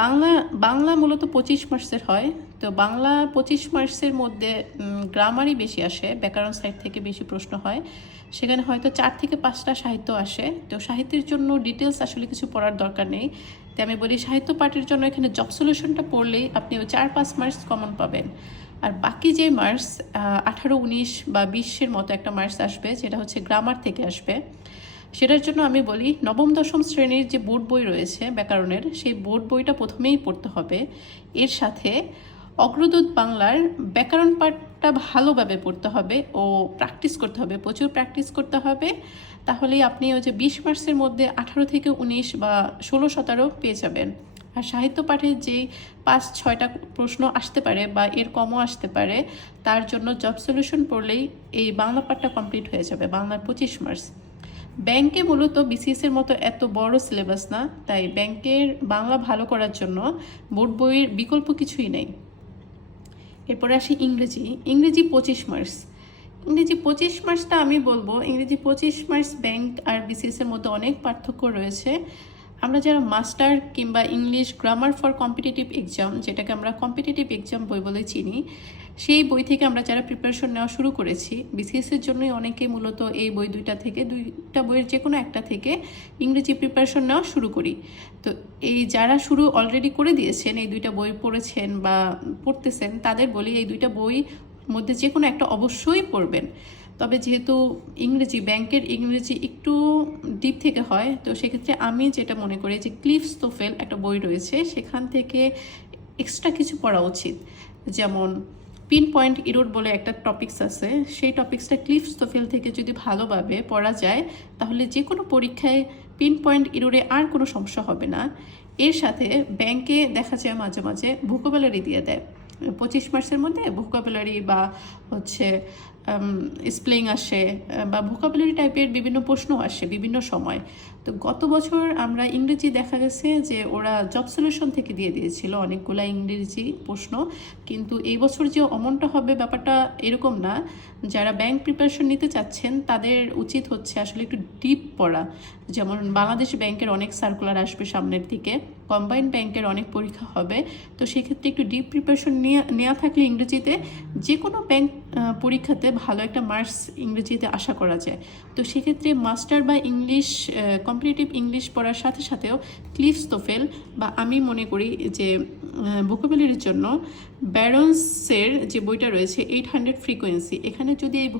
বাংলা বাংলা মূলত 25 মার্কসের হয়। তো বাংলা 25 মার্কসের মধ্যে গ্রামারই বেশি আসে, ব্যাকরণ সাইড থেকে বেশি প্রশ্ন হয়। সেখানে হয়তো 4 থেকে 5টা সাহিত্য আসে। তো সাহিত্যের জন্য ডিটেলস আসলে কিছু পড়ার দরকার নেই। তো আমি বলি সাহিত্য পাঠের জন্য এখানে জব সলিউশনটা পড়লেই আপনি ওই 4-5 মার্কস কমন পাবেন। আর বাকি যে মার্কস 18, 19 বা 20-এর মতো একটা মার্কস আসবে, যেটা হচ্ছে গ্রামার থেকে আসবে। সেটার জন্য আমি বলি নবম দশম শ্রেণীর যে বোর্ড বই রয়েছে ব্যাকরণের, সেই বোর্ড বইটা প্রথমেই পড়তে হবে। এর সাথে অগ্রদূত বাংলার ব্যাকরণ পাঠটা ভালোভাবে পড়তে হবে ও প্র্যাকটিস করতে হবে, প্রচুর প্র্যাকটিস করতে হবে। তাহলেই আপনি ওই যে 20 মার্কসের মধ্যে 18 থেকে 19 বা 16-17 পেয়ে যাবেন। আর সাহিত্য পাঠে যেই 5-6টা প্রশ্ন আসতে পারে বা এর কমও আসতে পারে, তার জন্য জব সলিউশন পড়লেই এই বাংলা পাঠটা কমপ্লিট হয়ে যাবে, বাংলার 25 মার্কস। ব্যাংকে মূলত বিসিএস এর মতো এত বড় সিলেবাস না, তাই ব্যাংকের বাংলা ভালো করার জন্য বোর্ড বইয়ের বিকল্প কিছুই নেই। এরপরে আসি ইংরেজি। ইংরেজি 25 মার্কস। ইংরেজি 25 মার্কসটা আমি বলবো, ইংরেজি 25 মার্কস ব্যাংক আর বিসিএস এর মধ্যে অনেক পার্থক্য রয়েছে। আমরা যারা মাস্টার কিংবা English grammar for competitive exam, যেটাকে আমরা কম্পিটিটিভ এক্সাম বই বলে চিনি, সেই বই থেকে আমরা যারা প্রিপারেশন নেওয়া শুরু করেছি, বিসিএসের জন্যই অনেকে মূলত এই বই দুইটা বইয়ের যে কোনো একটা থেকে ইংরেজি প্রিপারেশন নেওয়া শুরু করি। তো এই যারা শুরু অলরেডি করে দিয়েছেন, এই দুইটা বই পড়েছেন বা পড়তেছেন, তাদের বলি এই দুইটা বই মধ্যে যে কোনো একটা অবশ্যই পড়বেন। তবে যেহেতু ইংরেজি ব্যাংকের ইংরেজি একটু ডিপ থেকে হয়, তো সেক্ষেত্রে আমি যেটা মনে করি যে ক্লিফস্টোফেল একটা বই রয়েছে, সেখান থেকে এক্সট্রা কিছু পড়া উচিত। যেমন পিন পয়েন্ট ইরোড বলে একটা টপিকস আছে, সেই টপিক্সটা ক্লিফস্টোফেল থেকে যদি ভালোভাবে পড়া যায়, তাহলে যে কোনো পরীক্ষায় পিন পয়েন্ট ইরোডে আর কোনো সমস্যা হবে না। এর সাথে ব্যাংকে দেখা যায় মাঝে মাঝে ভোকাবুলারি দিয়ে দেয়, 25 মার্কসের মধ্যে ভোকাবুলারি বা হচ্ছে স্পেলিং আসে বা ভোকাবুলারি টাইপের বিভিন্ন প্রশ্ন আসে বিভিন্ন সময়। তো গত বছর আমরা ইংরেজি দেখা গেছে যে ওরা জব সলিউশন থেকে দিয়ে দিয়েছিল অনেকগুলা ইংরেজি প্রশ্ন, কিন্তু এই বছর যে অমনটা হবে ব্যাপারটা এরকম না। যারা ব্যাংক প্রিপারেশন নিতে চাচ্ছেন তাদের উচিত হচ্ছে আসলে একটু ডিপ পড়া। যেমন বাংলাদেশ ব্যাংকের অনেক সার্কুলার আসবে সামনের দিকে, কম্বাইন্ড ব্যাংকের অনেক পরীক্ষা হবে। তো সেক্ষেত্রে একটু ডিপ প্রিপারেশন নেওয়া থাকলে ইংরেজিতে যে কোনো ব্যাংক পরীক্ষাতে ভালো একটা মার্কস ইংরেজিতে আশা করা যায়। তো সেক্ষেত্রে মাস্টার বা ইংলিশ কম্পিটিটিভ ইংলিশ পড়ার সাথে সাথেও ক্লিফস্টোফেল বা আমি মনে করি যে ভোকাবুলারির জন্য ব্যারন্সের যে বইটা রয়েছে 800 ফ্রিকোয়েন্সি, এখানে যদি এই